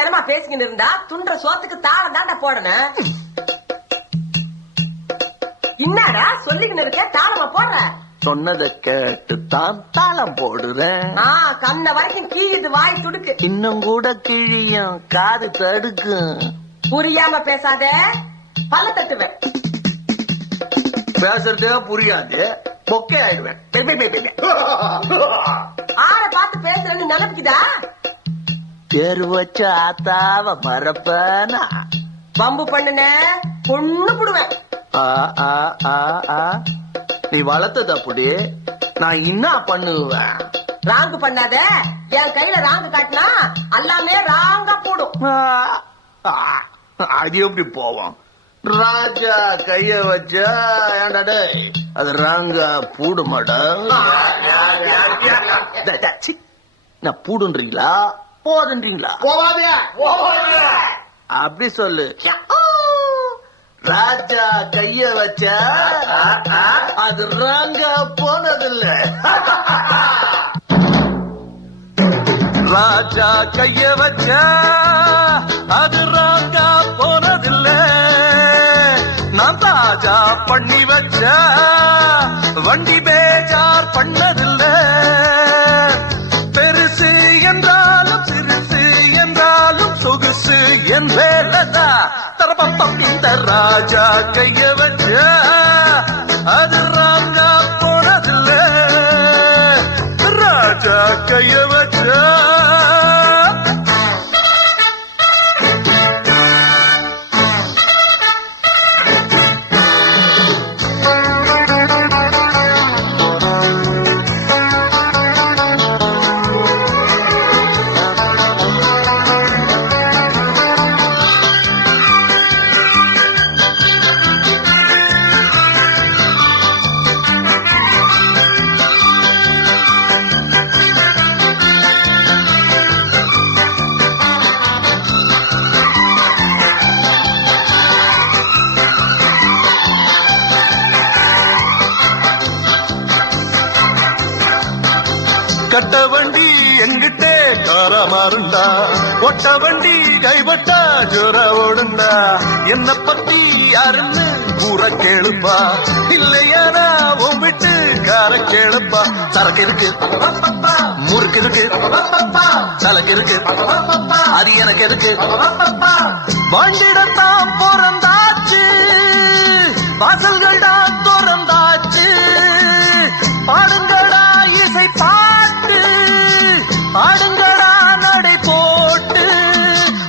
தனமா பேசிக்கிட்டு இருந்தா துண்ட சோத்துக்கு தாளம் தாண்டா போடணும். என்னடா சொல்லிக்கிட்டு இருக்க, தாளமா போடுற? சொன்னதை கேட்டு தான் தாளம் போடுறேன். கண்ண வரைக்கும் கீழிது வாய் துடுக்கு. இன்னும் கூட கிழியும் காது தடுக்கும். புரியாம பேசாத, பல்ல தட்டுவேன். பேசுறதே புரியாது, பொக்கே ஆயிடுவேன். ஆற பார்த்து பேசுறேன்னு நினைப்புக்குதா? பேரு வச்ச ஆத்தாவ மறப்பானா? பம்பு பண்ணுன பொண்ணு புடுவேன். நீ வளர்த்தது அப்படி, நான் என்ன பண்ணுவேன்? ராங்கு பண்ணாத, என் கையில ராங்கு காட்டினா எல்லாமே ராங்கா போடும். அது எப்படி போவோம்? ராஜா கைய வச்சா ஏன்டா அது ராங்கா பூடுமாடா? நான் பூடுன்றீங்களா போதுன்றீங்களா? அப்படி சொல்லு. ராஜா கைய வச்சா அது ராங்கா போனதில்ல. ராஜா கைய வச்சா அது ராங்கா போனதில்ல. நான் ராஜா பண்ணி வச்ச வண்டி பேஜார் பண்ணதில்ல. பெருசு என்றாலும் சிறுசு என்றாலும் சொகுசு என் வேலைதா. தரப்பம் இந்த ராஜா கைய வச்ச அது ராங்கா போனதில்ல. ராஜா கைய வச்ச கட்ட வண்டி எங்கிட்டே காரமாருண்டா, ஒட்ட வண்டி கைப்பட்டா ஜோர ஓடுண்டா. என்ன பத்தி யாருன்னு கூற கேளுப்பா, இல்லையானா ஒம்பிட்டு கார கேளுப்பா. சரக்கு இருக்கு, முறுக்கு இருக்கு, சலக்கு இருக்கு, அது எனக்கு இருக்கு. வாண்டிடத்தான் பிறந்தாச்சு, வாசல்கள் தான் திறந்தாச்சு. பாடுங்கடா இசை பாட்டு, பாடுங்கடா நடை போட்டு.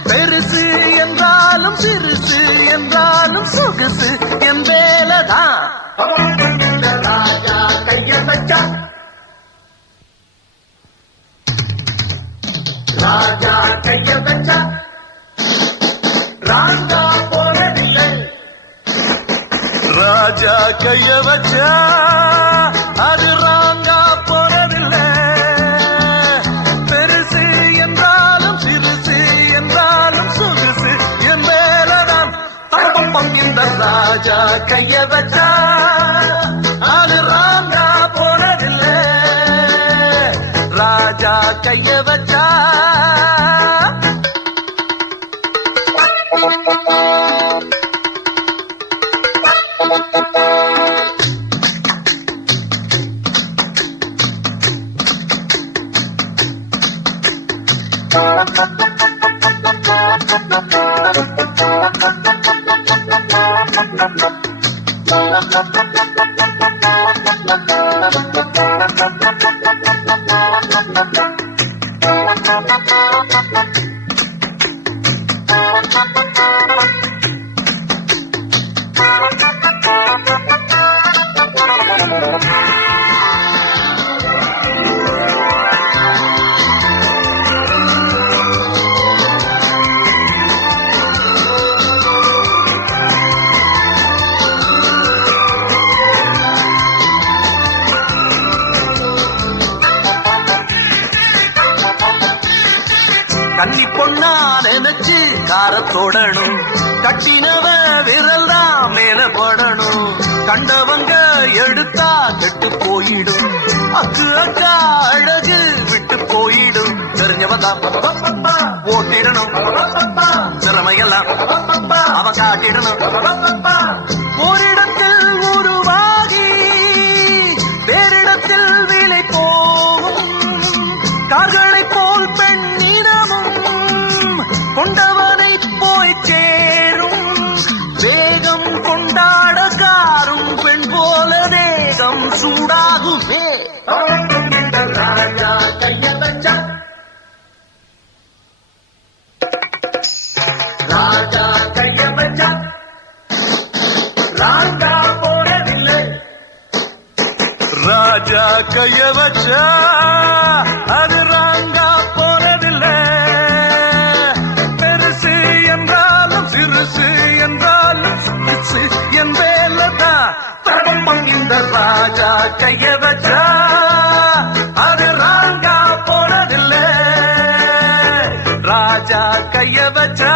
பெருசு என்றாலும் சிறுசு என்றாலும் சொகுசு என் வேலைதான். ராஜா கைய வச்சா, ராஜா கைய வச்சா ராஜா போனதில்லை. ராஜா கைய வச்சா அது ராங்கா போனதில்லை. பெருசு என்றாலும் சிறுசு என்றாலும் சொகுசு என் மேலதான். தரப்பம் இந்த ராஜா கைய வச்சா அது ராங்கா போனதில்லை. ராஜா கைய வச்சா கன்னி பொண்ணா நினைச்சு காரத்தோடணும், கட்டினவ விரல் தான் மேல போடணும். கண்டவங்க எடுத்தா கெட்டு போயிடும், அக்கு அக்கா அழகு விட்டு போயிடும். தெரிஞ்சவன் தான் ஓட்டிடணும். காட்டணும் திறமையெல்லாம் அவ காட்டிடணும் ஓரிடத்தில் உருவாகி வேறிடத்தில் விலை போகும் கார்களை போல் பெண்ணினமும் கொண்டவனை போய் சேரும் வேகம் கொண்டாட காரும் பெண் போல தேகம் சூடாகுமே ராஜா கைய வச்சா ராஜா கைய வச்சா ராங்கா போறதில்லை ராஜா கைய வச்சா அது ராங்கா போறதில்லை பெருசு என்றாலும் சிறுசு என்றாலும் சிறுசு என்பேலதான் தர்மம் இந்த ராஜா கைய வச்சா அது ராங்கா போறதில்லை ராஜா கைய வச்சா